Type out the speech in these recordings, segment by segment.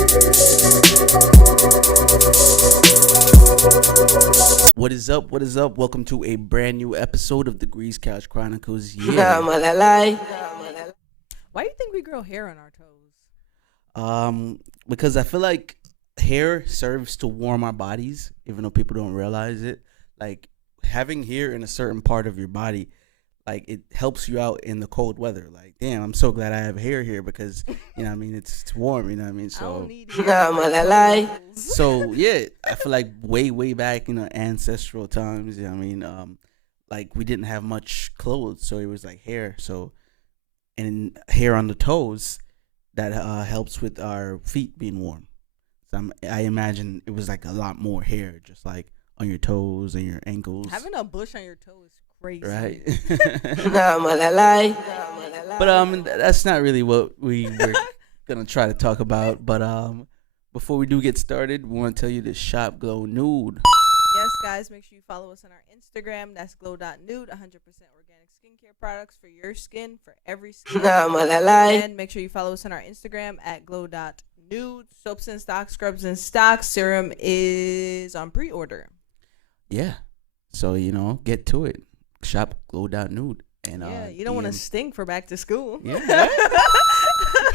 What is up? What is up? Welcome to a brand new episode of Degrees CouchChronicles. Yeah. Why do you think we grow hair on our toes? Because I feel like hair serves to warm our bodies, even though people don't realize it. Like having hair in a certain part of your body, like it helps you out in the cold weather. Like, damn, I'm so glad I have hair here because, you know what I mean, it's warm, you know what I mean? So, I don't need hair. so yeah, I feel like way back, you know, ancestral times, you know what I mean? Like we didn't have much clothes, so it was like hair. So, and hair on the toes, that helps with our feet being warm. So I imagine it was like a lot more hair, just like on your toes and your ankles. Having a bush on your toe is crazy. Right. But that's not really what we were gonna try to talk about. But before we do get started, we want to tell you to shop Glow Nude. Yes, guys, make sure you follow us on our Instagram. That's glow.nude, 100% organic skincare products for your skin, for every skin. And make sure you follow us on our Instagram at glow.nude. Soaps in stock, scrubs in stock. Serum is on pre-order. Yeah. So, you know, get to it. Shop glow.nude. And yeah, you don't want to stink for back to school. Yeah.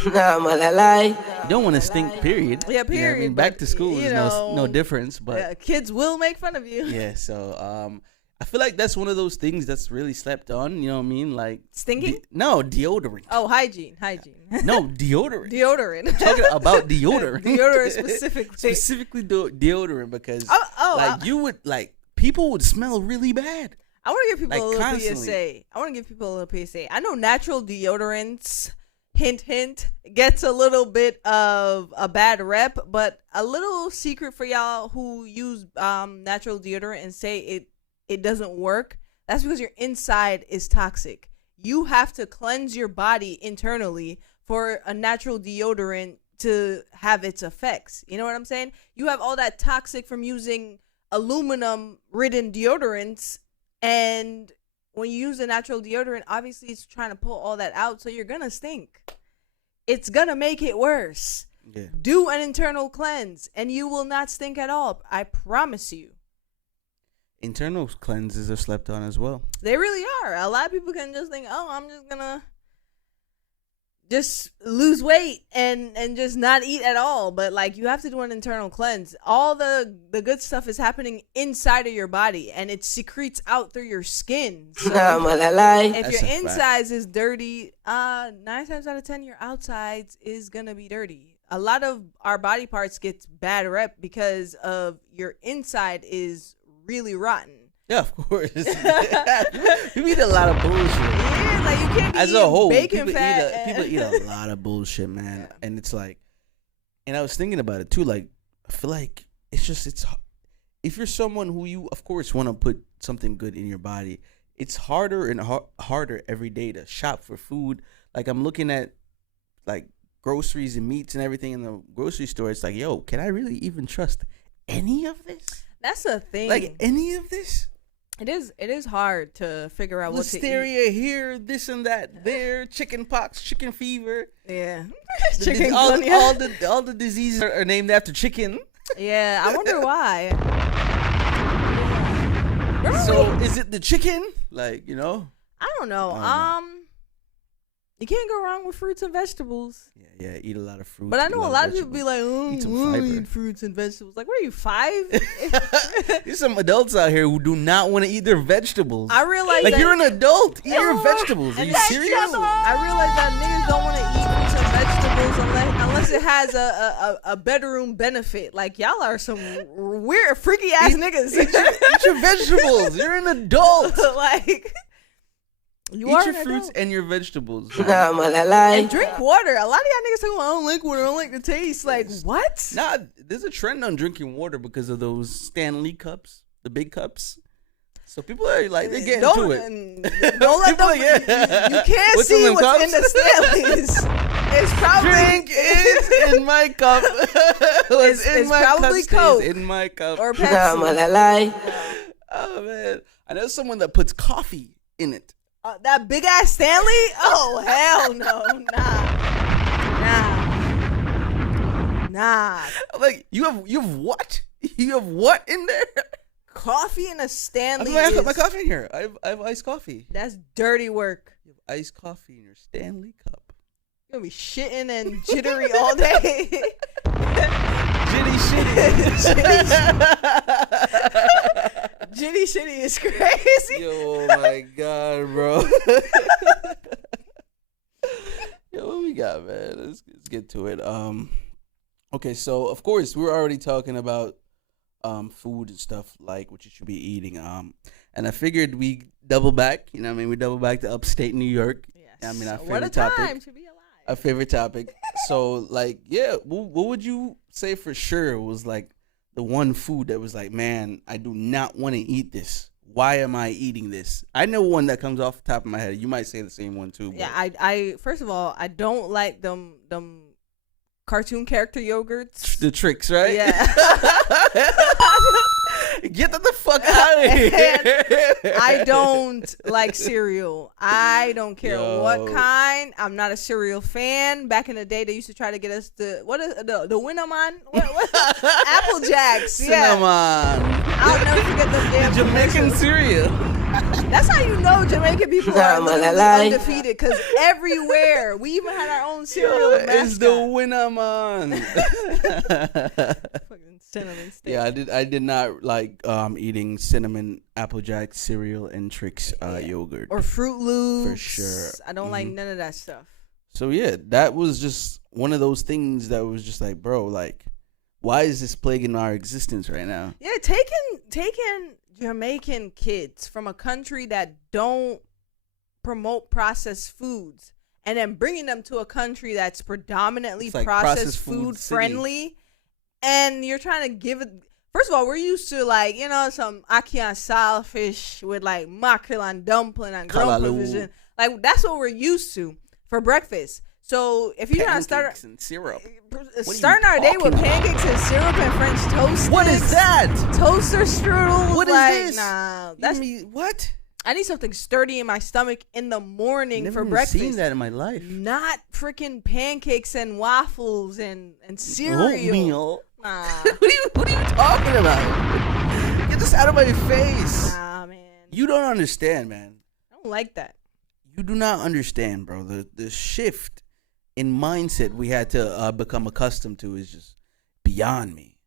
You don't want to stink, period. Yeah, period. You know what I mean? Back to school is no difference. But kids will make fun of you. Yeah, so I feel like that's one of those things that's really slept on. You know what I mean? Like stinking? No, deodorant. Oh, hygiene. No, deodorant. Deodorant. I'm talking about deodorant. Deodorant specifically. Specifically deodorant because people would smell really bad. I want to give people like, a little constantly. PSA. I know natural deodorants, hint, gets a little bit of a bad rep, but a little secret for y'all who use natural deodorant and say it doesn't work. That's because your inside is toxic. You have to cleanse your body internally for a natural deodorant to have its effects. You know what I'm saying? You have all that toxic from using aluminum-ridden deodorants. And when you use a natural deodorant, obviously it's trying to pull all that out, so you're going to stink. It's going to make it worse. Yeah. Do an internal cleanse, and you will not stink at all. I promise you. Internal cleanses are slept on as well. They really are. A lot of people can just think, oh, I'm just going to just lose weight and just not eat at all. But like, you have to do an internal cleanse. All the good stuff is happening inside of your body, and it secretes out through your skin. So if your insides is dirty, 9 times out of 10 your outsides is gonna be dirty. A lot of our body parts get bad rep because of your inside is really rotten. Yeah, of course. You eat a lot of bullshit. Yeah, like you can't be as a whole, bacon people fat. People eat a lot of bullshit, man. Yeah. And it's like, and I was thinking about it too. Like, I feel like it's if you're someone who you, of course, want to put something good in your body, it's harder and harder every day to shop for food. Like, I'm looking at like groceries and meats and everything in the grocery store. It's like, yo, can I really even trust any of this? That's the thing. Like, any of this? It is hard to figure out what to eat. Listeria here, this and that there, chicken pox, chicken fever. Yeah. All the diseases are named after chicken. Yeah, I wonder why. So is it the chicken? Like, you know? I don't know. You can't go wrong with fruits and vegetables. Yeah, eat a lot of fruit. But I know a lot of people be like, oh, eat fruits and vegetables. Like, what are you, 5? There's some adults out here who do not want to eat their vegetables. I realize like, you're an adult. Eat your vegetables. Are you serious? I realize that niggas don't want to eat fruits and vegetables unless it has a bedroom benefit. Like, y'all are some weird, freaky ass niggas. Eat your vegetables. You're an adult. Like... Eat your fruits and your vegetables. And drink water. A lot of y'all niggas say, well, I don't like water. I don't like the taste. Like, what? Nah, there's a trend on drinking water because of those Stanley cups, the big cups. So people are like, they're getting to it. Don't let them. You can't see what's in the Stanleys. It's probably drink is in my cup. It's probably Coke in my cup or Pepsi. Oh man, I know someone that puts coffee in it. That big ass Stanley? Oh hell no, Nah. I'm like, you have what? You have what in there? Coffee in a Stanley. I have my coffee in here. I have iced coffee. That's dirty work. You have iced coffee in your Stanley cup. You're gonna be shitting and jittery all day. Jitty shitty. Jitty shitty is crazy. Yo, my God, bro. Yo, what we got, man? Let's get to it. Okay, so of course we're already talking about food and stuff, like what you should be eating. And I figured we double back. You know what I mean? We double back to upstate New York. Yes. I mean, our What favorite a time topic. to be alive. Our favorite topic. So, like, yeah, what would you say for sure was like the one food that was like, man, I do not want to eat this. Why am I eating this? I know one that comes off the top of my head. You might say the same one too. But. Yeah, I first of all, I don't like them cartoon character yogurts. The tricks, right? Yeah. Get the fuck out of here. I don't like cereal. I don't care what kind. I'm not a cereal fan. Back in the day, they used to try to get us the Winnaman? What? Apple Jacks. Cinnamon. Yeah. I'll never forget the damn Jamaican cereal. That's how you know Jamaican people are undefeated, because everywhere we even had our own cereal. It's the Winnaman. Fucking cinnamon stick. Yeah, I did not like eating cinnamon Applejack cereal and Trix yogurt or Fruit Loops. For sure. I don't like none of that stuff. So yeah, that was just one of those things that was just like, bro, like, why is this plaguing our existence right now? Yeah, taking Jamaican kids from a country that don't promote processed foods and then bringing them to a country that's predominantly like processed food friendly, and you're trying to give it. First of all, we're used to, like, you know, some ackee and saltfish with like mackerel and dumpling and grilled provision. Like, that's what we're used to for breakfast. So if you're trying to start and syrup, starting our day with pancakes and syrup and French toast, what is that? Toaster strudels. What is like, this? Nah, that's what? I need something sturdy in my stomach in the morning for breakfast. Never seen that in my life. Not freaking pancakes and waffles and cereal. Oatmeal. Nah. What are you talking about? Get this out of my face. Nah, man. You don't understand, man. I don't like that. You do not understand, bro. The shift in mindset we had to become accustomed to is just beyond me.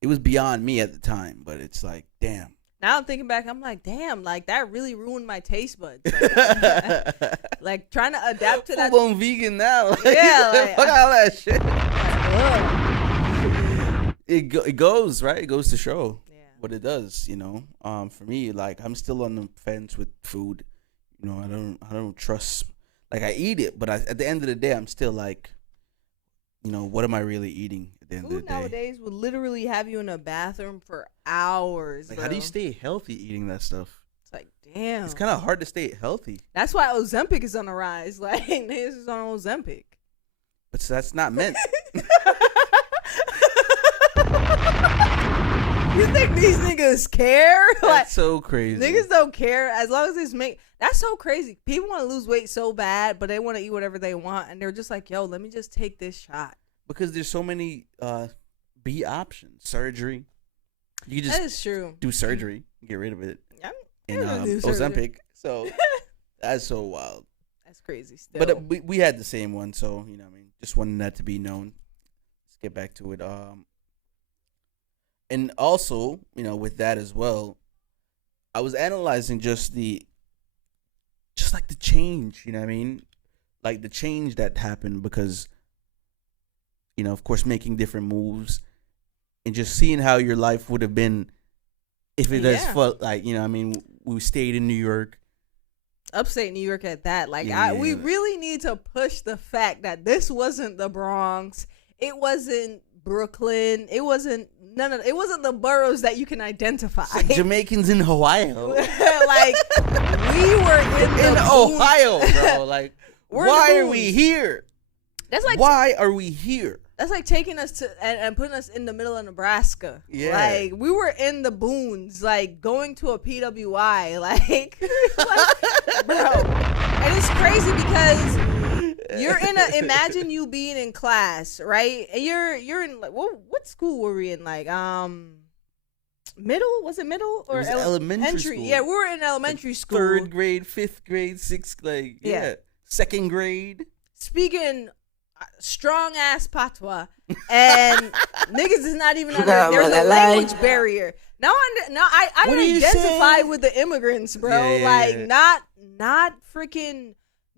It was beyond me at the time, but it's like, damn. Now I'm thinking back, I'm like, damn, like that really ruined my taste buds. Like trying to adapt to that. Full-blown vegan now. Like, yeah, like, fuck all that shit. Like, It goes, right? It goes to show what it does, you know. For me, like, I'm still on the fence with food. You know, I don't trust. Like, I eat it, but at the end of the day, I'm still like, you know, what am I really eating at the end of the day? Nowadays would literally have you in a bathroom for hours. Like, bro. how do you stay healthy eating that stuff? It's like, damn. It's kind of hard to stay healthy. That's why Ozempic is on the rise. Like, niggas is on Ozempic. But that's not meant. You think these niggas care? That's like, so crazy. Niggas don't care as long as it's make. That's so crazy. People want to lose weight so bad, but they want to eat whatever they want, and they're just like, "Yo, let me just take this shot." Because there's so many B options. Surgery. You just That is true. do surgery, get rid of it. Yeah, And Ozempic. So that's so wild. That's crazy. Still, But we had the same one, so you know, what I mean, just wanted that to be known. Let's get back to it. And also, you know, with that as well, I was analyzing just like the change, you know what I mean? Like the change that happened because, you know, of course, making different moves and just seeing how your life would have been if it just felt like, you know what I mean, we stayed in New York. Upstate New York at that. Like, Yeah. we really need to push the fact that this wasn't the Bronx. It wasn't Brooklyn. It wasn't it wasn't the boroughs that you can identify. It's like Jamaicans in Ohio. Like, we were in Ohio, bro. Like, why are we here? That's like, why are we here? That's like taking us to and putting us in the middle of Nebraska. Yeah. Like, we were in the boons, like going to a PWI, like bro. And it's crazy because You're imagine you being in class, right? And you're in like, what school were we in? Like middle? Was it middle or elementary school? Yeah, we were in elementary school. 3rd grade, 5th grade, 6th grade. Yeah. 2nd grade. Speaking strong ass patois, and niggas is not even there's a language barrier. Now I identify with the immigrants, bro. Not freaking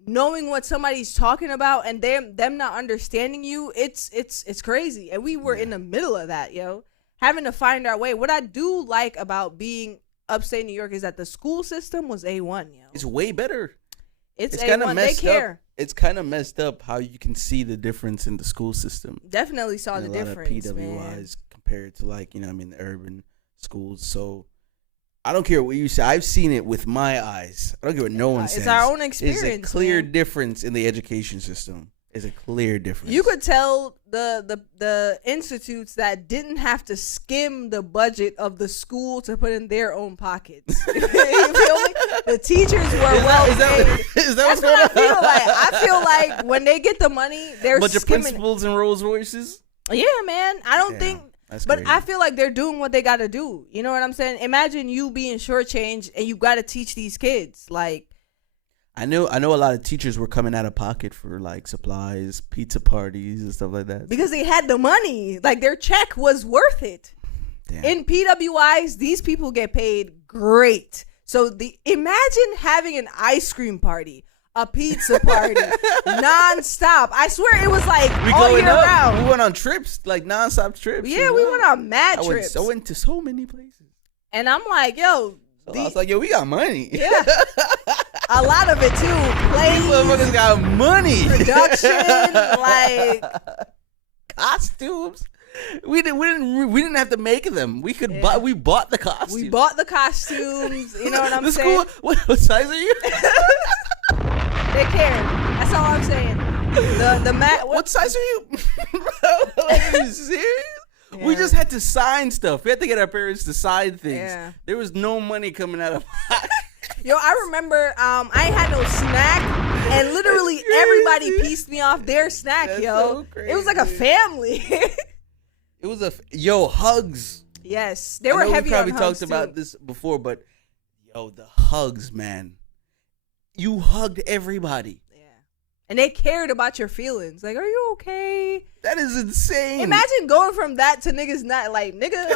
knowing what somebody's talking about and them not understanding you. It's crazy, and we were in the middle of that, yo, having to find our way. What I do like about being upstate New York is that the school system was A1, yo. It's way better. It's A1. They care. It's kind of messed up how you can see the difference in the school system. Definitely saw the difference, a lot of PWIs man. compared to the urban schools. So I don't care what you say. I've seen it with my eyes. I don't care what no one says. It's our own experience. It's a clear difference in the education system. It's a clear difference. You could tell the institutes that didn't have to skim the budget of the school to put in their own pockets. You feel me? The teachers were paid. Is that That's what I feel like. I feel like when they get the money, they're bunch of skimming principals and Rolls Royces. Yeah, man. I don't think. But crazy. I feel like they're doing what they got to do. You know what I'm saying? Imagine you being shortchanged and you got to teach these kids. Like, I know a lot of teachers were coming out of pocket for like supplies, pizza parties, and stuff like that. Because they had the money. Like, their check was worth it. Damn. In PWIs, these people get paid great. So imagine having an ice cream party, a pizza party, nonstop. I swear it was like all year round. We went on trips, like nonstop trips. Yeah, we went on mad trips. I went to so many places. And I'm like, yo. I was like, yo, we got money. Yeah. A lot of it too. Plays. These motherfuckers got money. Production, like costumes. We didn't have to make them. We could buy. We bought the costumes. We bought the costumes. You know what I'm saying? School, what size are you? They care. That's all I'm saying. What size are you? Are you serious? Yeah. We just had to sign stuff. We had to get our parents to sign things. Yeah. There was no money coming out of pocket. Yo, I remember I ain't had no snack, and literally everybody pieced me off their snack. That's yo. So it was like a family. It was hugs. Yes, they were heavy on hugs. We probably talked about this before, but the hugs, man. You hugged everybody. Yeah. And they cared about your feelings. Like, are you okay? That is insane. Imagine going from that to niggas not like, nigga.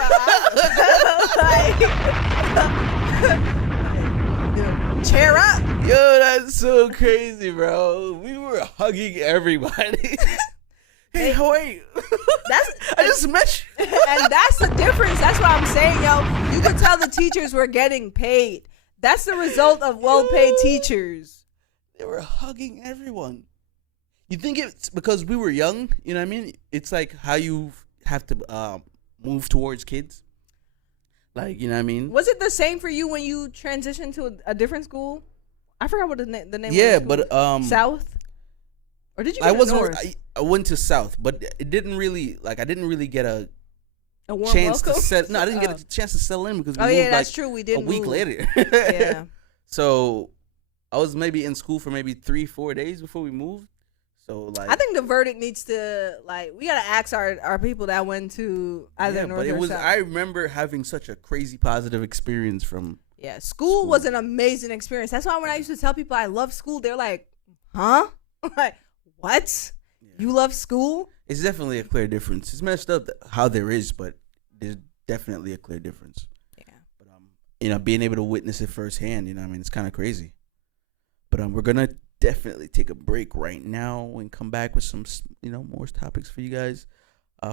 Cheer up. Yo, that's so crazy, bro. We were hugging everybody. Hey, how are you? I just met you. And that's the difference. That's what I'm saying, yo. You could tell the teachers were getting paid. That's the result of well-paid teachers. They were hugging everyone. You think it's because we were young? You know what I mean? It's like how you have to move towards kids. Like, you know what I mean? Was it the same for you when you transitioned to a different school? I forgot what the name of the school. Yeah, but South? Or did you go North? I went to South, but it didn't really, like, I didn't really get a warm chance welcome? to settle. No, I didn't get a chance to settle in because we moved that's true. We did a week later. Yeah. So I was maybe in school for maybe 3-4 days before we moved. So like, I think the verdict needs to, like, we gotta ask our people that went to either North or South. I remember having such a crazy positive experience from. Yeah, school was an amazing experience. That's why when I used to tell people I love school, they're like, "Huh?" I'm like, what? Yeah. You love school? It's definitely a clear difference. It's messed up how there is, but there's definitely a clear difference. Yeah. But being able to witness it firsthand, you know what I mean, it's kind of crazy. But we're gonna definitely take a break right now and come back with some, more topics for you guys.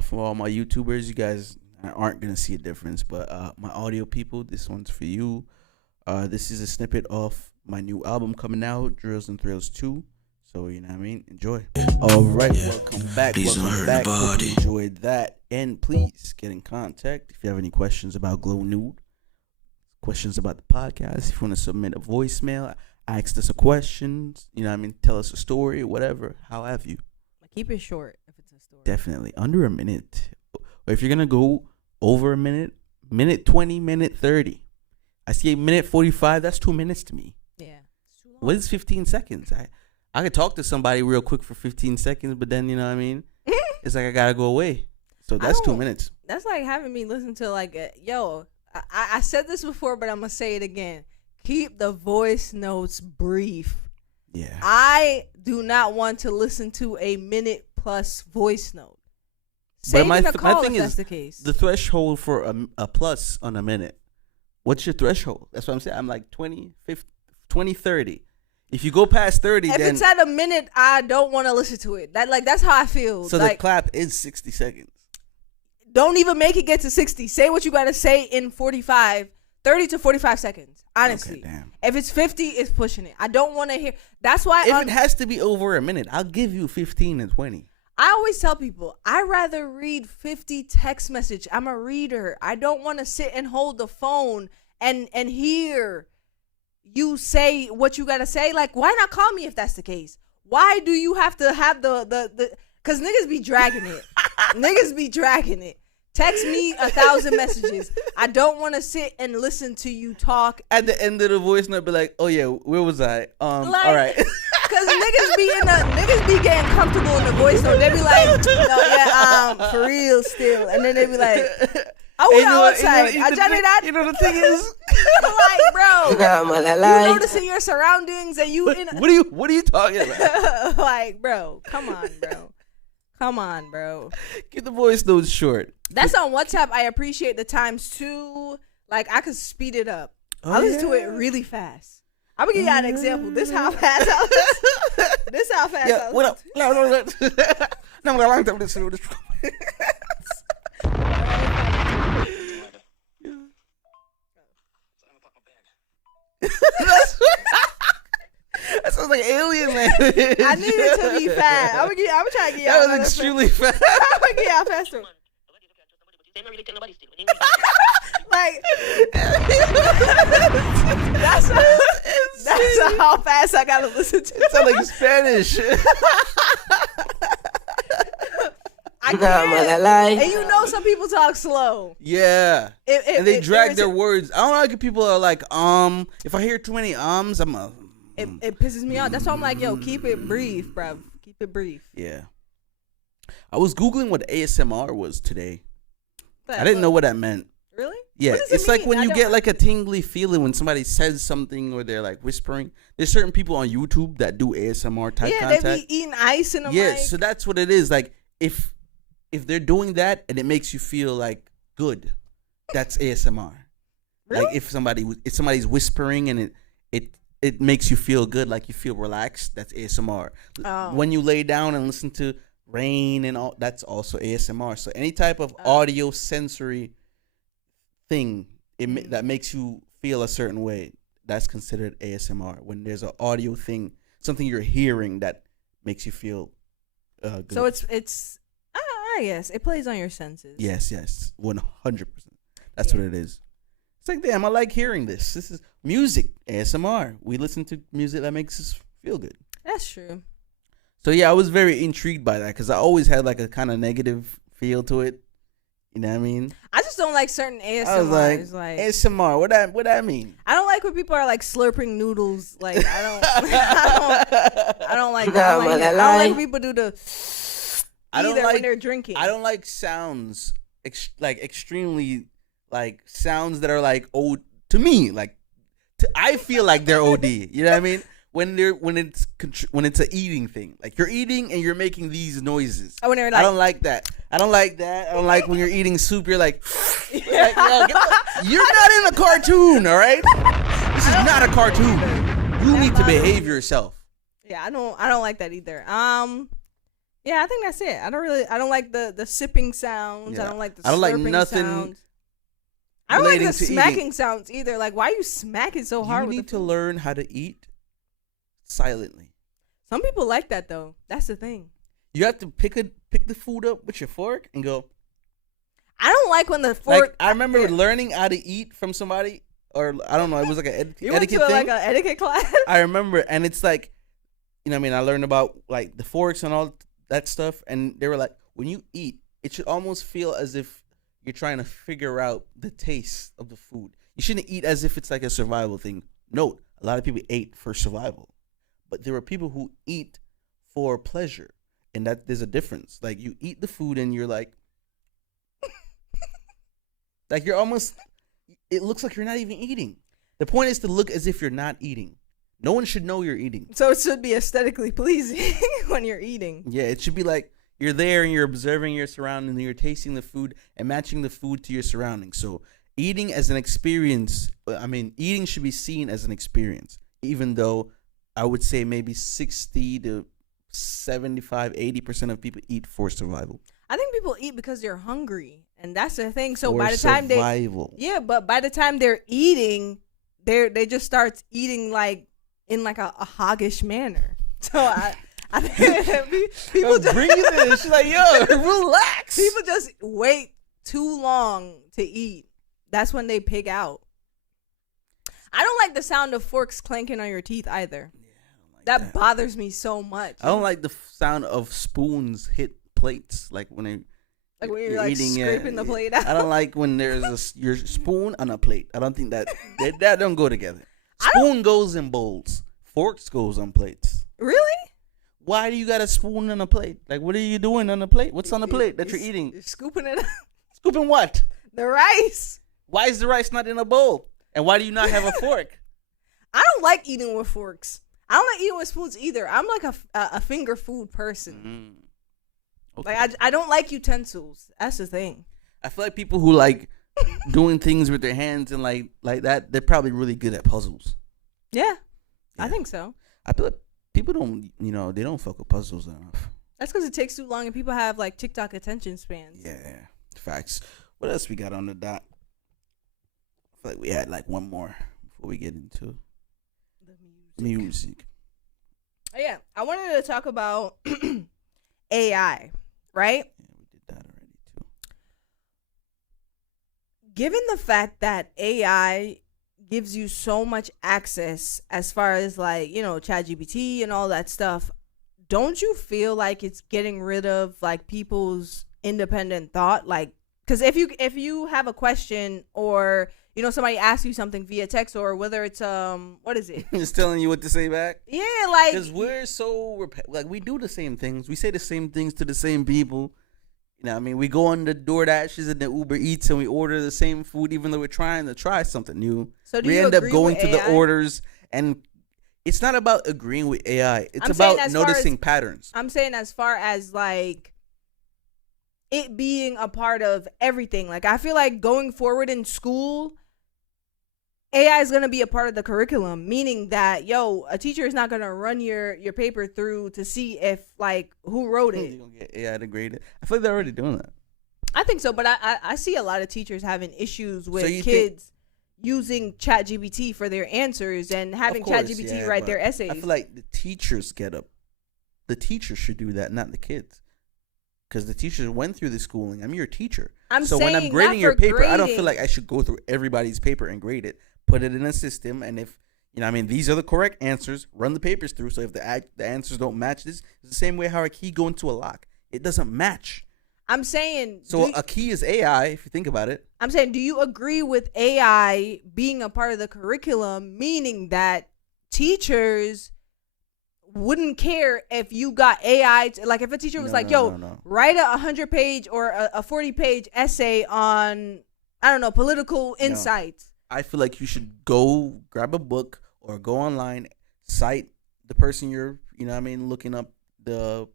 For all my YouTubers, you guys aren't gonna see a difference, but my audio people, this one's for you. This is a snippet of my new album coming out, Drills and Thrills 2. So, you know what I mean? Enjoy. All right, welcome back. Hope you enjoyed that. And please get in contact if you have any questions about Glow Nude, questions about the podcast. If you want to submit a voicemail, ask us a question, you know what I mean? Tell us a story, whatever. How have you? Keep it short if it's a story. Definitely. Under a minute. Or if you're going to go over a minute, minute 20, minute 30. I see a minute 45. That's 2 minutes to me. Yeah. What is 15 seconds? I could talk to somebody real quick for 15 seconds, but then you know what I mean. It's like I gotta go away. So that's 2 minutes. That's like having me listen to like, I said this before, but I'm gonna say it again. Keep the voice notes brief. Yeah. I do not want to listen to a minute plus voice note. Say in a call if that's the case. The threshold for a plus on a minute. What's your threshold? That's what I'm saying. I'm like 20, 50, 20, 30. If you go past 30, if then it's at a minute, I don't want to listen to it. That's how I feel. So like, the clap is 60 seconds. Don't even make it get to 60. Say what you got to say in 30 to 45 seconds. Honestly. Okay, damn. If it's 50, it's pushing it. I don't want to hear. That's why. If it has to be over a minute, I'll give you 15 and 20. I always tell people, I rather read 50 text message. I'm a reader. I don't want to sit and hold the phone and hear you say what you got to say. Like, why not call me if that's the case? Why do you have to have the because niggas be dragging it. Niggas be dragging it. Text me 1,000 messages. I don't want to sit and listen to you talk. At the end of the voice note, be like, oh yeah, where was I? All right. Cause niggas be getting comfortable in the voice note. They be like, for real still. And then they be like, I was outside. You know the thing is, like, bro, you noticing your surroundings and you in. What are you talking about? Like, bro, come on, bro. Keep the voice notes short. That's on WhatsApp. I appreciate the times too. Like, I could speed it up. I listen to it really fast. I'm gonna give you an example. This how fast I listen. This how fast I listen. What up? No, I'm gonna long time listen to this. That sounds like alien man. I need it to be fast. I'm trying to get y'all. That was extremely fast. I'm gonna get y'all faster. Like that's how fast I gotta listen to. It sounds like Spanish. I can't. And you know some people talk slow. Yeah. And they drag their words. I don't like if people are like, if I hear too many ums, I'm a it pisses me off. That's why I'm like, yo, keep it brief, bruv. Keep it brief. Yeah. I was Googling what ASMR was today. I didn't know what that meant. Really? Yeah. It's like when you get like a tingly feeling when somebody says something or they're like whispering. There's certain people on YouTube that do ASMR type content. Yeah, they be eating ice in the mic. mic. So that's what it is. Like if they're doing that and it makes you feel like good, that's ASMR. Really? Like if somebody's whispering and it makes you feel good, like you feel relaxed, that's ASMR. Oh. When you lay down and listen to rain and all, that's also ASMR. So any type of audio sensory thing that makes you feel a certain way, that's considered ASMR. When there's an audio thing, something you're hearing that makes you feel good. So it's I guess it plays on your senses. Yes, 100%. That's what it is. It's like, damn, I like hearing this. This is music, ASMR. We listen to music that makes us feel good. That's true. So yeah, I was very intrigued by that because I always had like a kind of negative feel to it. You know what I mean? I just don't like certain ASMRs. I was like ASMR. What that mean? I don't like when people are like slurping noodles. Like I don't like that. I don't like when people do the. When they're drinking. I don't like sounds extremely like sounds that are like old to me. Like I feel like they're OD. You know what I mean? When it's an eating thing, like you're eating and you're making these noises. Oh, when they're like, I don't like that. I don't like when you're eating soup. You're like, you're not in a cartoon, all right? This is not a cartoon. You need to behave yourself. Yeah, I don't like that either. Yeah, I think that's it. I don't like the sipping sounds. Yeah. I don't like the slurping sounds. I don't like the smacking sounds either. Like, why are you smacking so hard? You need to learn how to eat silently. Some people like that though. That's the thing. You have to pick the food up with your fork and go. I don't like when the fork. Like, I remember learning how to eat from somebody, or I don't know. It was like an etiquette thing. You went to like an etiquette class. I remember, and it's like, you know what I mean? I learned about like the forks and all that stuff, and they were like, when you eat, it should almost feel as if you're trying to figure out the taste of the food. You shouldn't eat as if it's like a survival thing. Note, a lot of people ate for survival. but there are people who eat for pleasure, and that there's a difference. Like you eat the food and you're like you're almost. It looks like you're not even eating. The point is to look as if you're not eating. No one should know you're eating. So it should be aesthetically pleasing when you're eating. Yeah, it should be like you're there and you're observing your surroundings and you're tasting the food and matching the food to your surroundings. So eating as an experience, eating should be seen as an experience, even though I would say maybe 60 to 75, 80% of people eat for survival. I think people eat because they're hungry, and that's the thing. So For by the time survival. but by the time they're eating, they just start eating like in like a hoggish manner. So I think people just bring it in. She's like, yo, relax. People just wait too long to eat. That's when they pig out. I don't like the sound of forks clanking on your teeth either. Yeah, I don't like that bothers me so much. I don't like the sound of spoons hit plates, like when you're like eating, scraping the plate out. I don't like when there's your spoon on a plate. I don't think that don't go together. Spoon goes in bowls. Forks goes on plates. Really? Why do you got a spoon on a plate? Like, what are you doing on the plate? What's on the plate that you're eating? You're scooping it. Scooping what? The rice. Why is the rice not in a bowl? And why do you not have a fork? I don't like eating with forks. I don't like eating with spoons either. I'm like a finger food person. Okay. Like I don't like utensils. That's the thing. I feel like people who like doing things with their hands and like that, they're probably really good at puzzles. Yeah, I think so. I feel like people don't, they don't fuck with puzzles enough. That's because it takes too long and people have like TikTok attention spans. Yeah, facts. What else we got on the dot? I feel like we had like one more before we get into the music. Oh, yeah, I wanted to talk about AI, right? Yeah, we did that already too. Given the fact that AI gives you so much access as far as like, ChatGPT and all that stuff, don't you feel like it's getting rid of like people's independent thought? Like, because if you have a question or somebody asks you something via text, or whether it's what is it? It's telling you what to say back. Yeah, like because we're so we do the same things. We say the same things to the same people. We go on the DoorDashes and the Uber Eats and we order the same food, even though we're trying to try something new. So we end up going to the orders, and it's not about agreeing with AI. It's about noticing patterns. I'm saying as far as like it being a part of everything. Like I feel like going forward in school, AI is going to be a part of the curriculum, meaning that, a teacher is not going to run your paper through to see if, like, who wrote it. You're going to get AI to grade it. I feel like they're already doing that. I think so, but I see a lot of teachers having issues with kids using ChatGPT for their answers and having ChatGPT write their essays. I feel like the teachers the teachers should do that, not the kids. Because the teachers went through the schooling. I'm your teacher. So when I'm grading your paper, I don't feel like I should go through everybody's paper and grade it. Put it in a system, and if these are the correct answers, run the papers through. So if the answers don't match this, it's the same way how a key go into a lock. It doesn't match. I'm saying so a key is AI if you think about it. I'm saying, do you agree with AI being a part of the curriculum, meaning that teachers wouldn't care if you got AI like if a teacher was write a 100-page or a 40-page essay on political insights. I feel like you should go grab a book or go online, cite the person you're, looking up the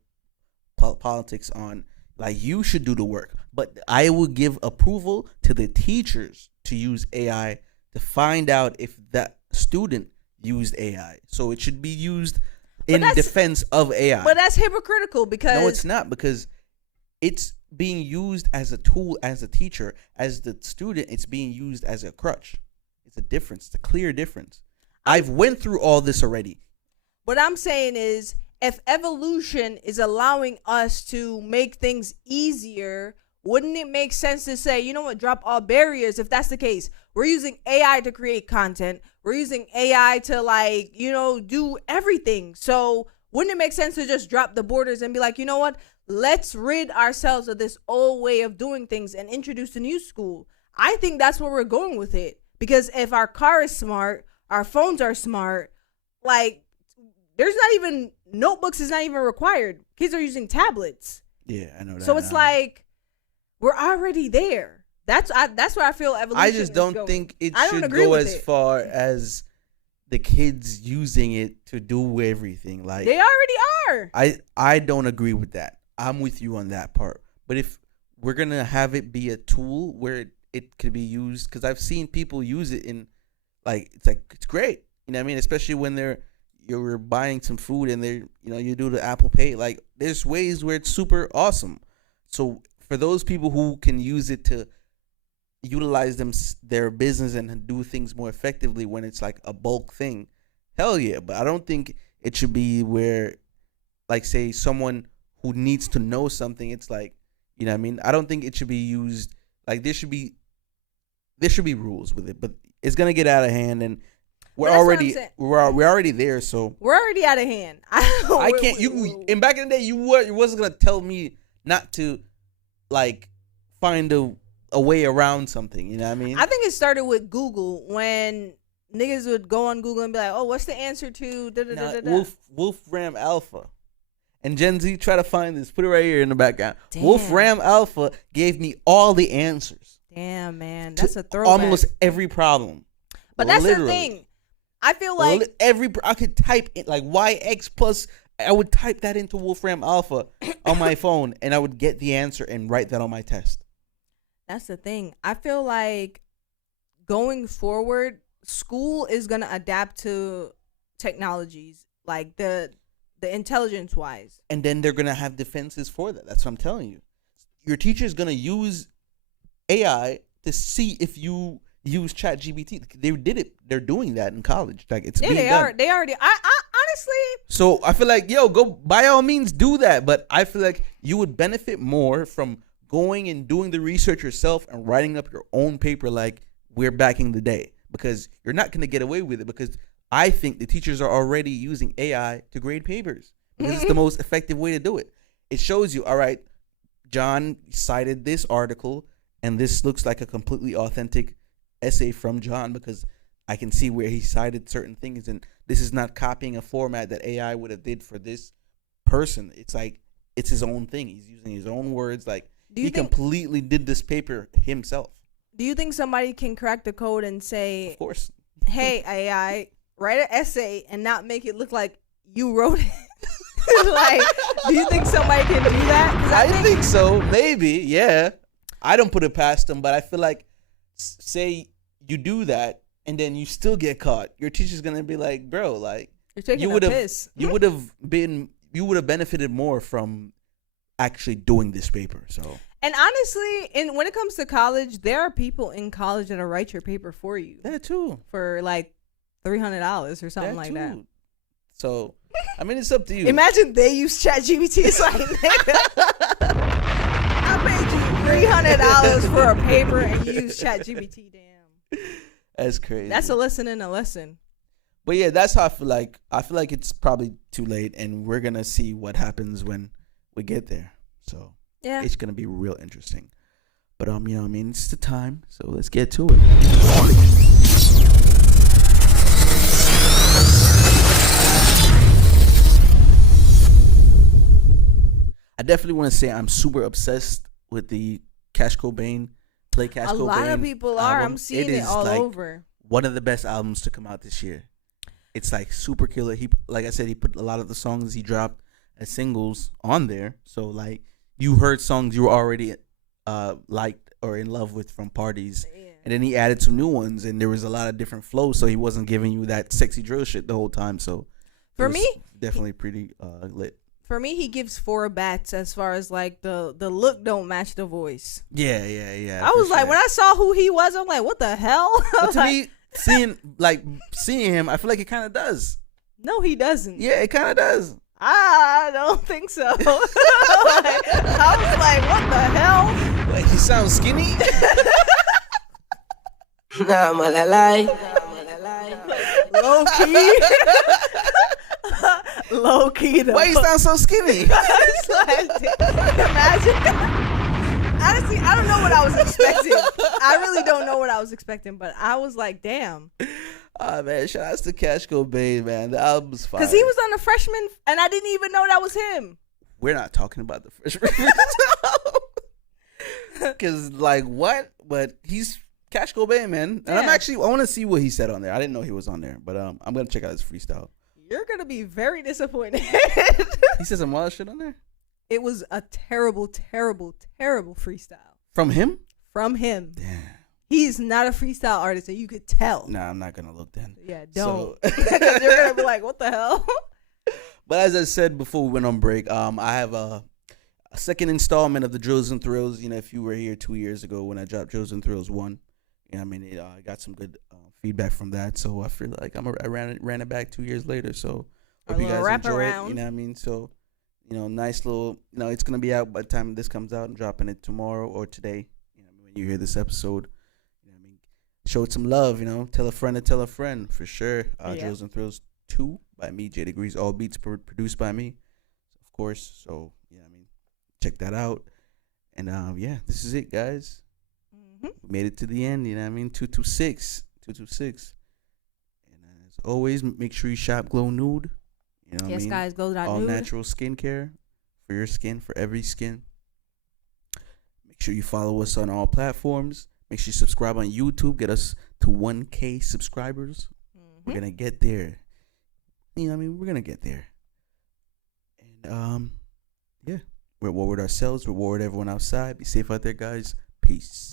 politics on. Like, you should do the work. But I will give approval to the teachers to use AI to find out if that student used AI. So it should be used in defense of AI. But that's hypocritical because... No, it's not, because it's being used as a tool as a teacher. As the student, it's being used as a crutch. It's a difference. It's a clear difference. I've went through all this already. What I'm saying is, if evolution is allowing us to make things easier, wouldn't it make sense to say, drop all barriers? If that's the case, we're using AI to create content. We're using AI to do everything. So wouldn't it make sense to just drop the borders and be like, let's rid ourselves of this old way of doing things and introduce the new school? I think that's where we're going with it. Because if our car is smart, our phones are smart, like, there's not even notebooks is not even required. Kids are using tablets. Yeah, I know that. So it's like we're already there. That's where I feel evolution. I just don't going. think it I don't should agree go with as it. far as the kids using it to do everything. Like They already are. I don't agree with that. I'm with you on that part. But if we're gonna have it be a tool where it could be used, because I've seen people use it in like it's great. You know what I mean? Especially when you're buying some food and you do the Apple Pay. Like there's ways where it's super awesome. So for those people who can use it to utilize their business and do things more effectively when it's like a bulk thing, hell yeah. But I don't think it should be where, like, say someone who needs to know something, it's like, you know what I mean? I don't think it should be used like there should be rules with it, but it's gonna get out of hand, and we're already there. So we're already out of hand. I can't. And back in the day, you wasn't gonna tell me not to like find a way around something. You know what I mean? I think it started with Google when niggas would go on Google and be like, "Oh, what's the answer to da da da da?" Wolfram Alpha. And Gen Z, try to find this. Put it right here in the background. Damn. Wolfram Alpha gave me all the answers. Damn, man, that's a throwback. Almost every problem. But that's literally. the thing. I feel like I could type it like YX plus. I would type that into Wolfram Alpha on my phone, and I would get the answer and write that on my test. That's the thing. I feel like going forward, school is gonna adapt to technologies, like the intelligence wise. And then they're gonna have defenses for that. That's what I'm telling you. Your teacher's gonna use AI to see if you use ChatGPT. They did it. They're doing that in college. Like it's being done. They already. I honestly. So I feel like, go by all means do that. But I feel like you would benefit more from going and doing the research yourself and writing up your own paper like we're back in the day, because you're not going to get away with it, because I think the teachers are already using AI to grade papers because it's the most effective way to do it. It shows you, all right, John cited this article and this looks like a completely authentic essay from John because I can see where he cited certain things, and this is not copying a format that AI would have did for this person. It's like it's his own thing. He's using his own words. Like he completely did this paper himself. Do you think somebody can crack the code and say, of course, hey, AI, write an essay and not make it look like you wrote it? Like, do you think somebody can do that? 'Cause I think so. Maybe, yeah. I don't put it past them, but I feel like, say you do that and then you still get caught, your teacher's gonna be like, bro, like you're taking a piss. You would have benefited more from actually doing this paper. So, and honestly, when it comes to college, there are people in college that'll write your paper for you. That too. For like $300 or something like that. So, I mean, it's up to you. Imagine they use ChatGPT. It's like, I paid you $300 for a paper and you use ChatGPT. Damn. That's crazy. That's a lesson in a lesson. But yeah, that's how I feel like. I feel like it's probably too late, and we're gonna see what happens when we get there. So yeah, it's gonna be real interesting. But you know what I mean, it's the time, so let's get to it. I definitely want to say I'm super obsessed with the Cash Cobain, Play Cash Cobain. A lot of people are. Album. I'm seeing it all like over. One of the best albums to come out this year. It's like super killer. Like I said, he put a lot of the songs he dropped as singles on there. So like you heard songs you were already liked or in love with from parties. Yeah. And then he added some new ones, and there was a lot of different flows, so he wasn't giving you that sexy drill shit the whole time. So for me, definitely pretty lit. For me, he gives 4 bats as far as like the look don't match the voice. Yeah. I was like, when I saw who he was, I'm like, what the hell? But to me, seeing him, I feel like it kind of does. No, he doesn't. Yeah, it kind of does. I don't think so. I was like, what the hell? Wait, he sounds skinny? Nah, I'm gonna lie. Low key. Low key though. Why you sound so skinny? Imagine. Honestly, I don't know what I was expecting. I really don't know what I was expecting, but I was like, damn. Ah man, shout outs to Cash Cobain, man. The album's fire. Because he was on the freshman, and I didn't even know that was him. We're not talking about the freshman. Because like what? But he's Cash Cobain, man. And I want to see what he said on there. I didn't know he was on there, but I'm gonna check out his freestyle. You're gonna be very disappointed. He said some wild shit on there. It was a terrible, terrible, terrible freestyle From him? from him. Damn. He's not a freestyle artist, and you could tell. Nah, I'm not gonna look then. Yeah, don't. So- Because you're gonna be like, what the hell? But as I said before we went on break, I have a second installment of the Drills and Thrills. You know, if you were here 2 years ago when I dropped Drills and Thrills 1, you know, I mean, I got some good feedback from that. So I feel like I ran it back 2 years later. So hope you guys enjoy it. You know what I mean? So, you know, nice little, you know, it's going to be out by the time this comes out. I'm dropping it tomorrow or today. You know, when you hear this episode, you know what I mean? Show it some love, you know, tell a friend to tell a friend for sure. Drills and Thrills 2 by me, J.Degrees, all beats produced by me, of course. So, yeah, I mean, check that out. And, yeah, this is it, guys. We made it to the end, you know what I mean? 226. And as always, make sure you shop Glow Nude. You know what I mean? Guys, go all Nude. natural skincare for your skin, for every skin. Make sure you follow us on all platforms. Make sure you subscribe on YouTube. Get us to 1K subscribers. We're gonna get there. You know what I mean? We're gonna get there. And yeah, reward ourselves, reward everyone outside. Be safe out there, guys. Peace.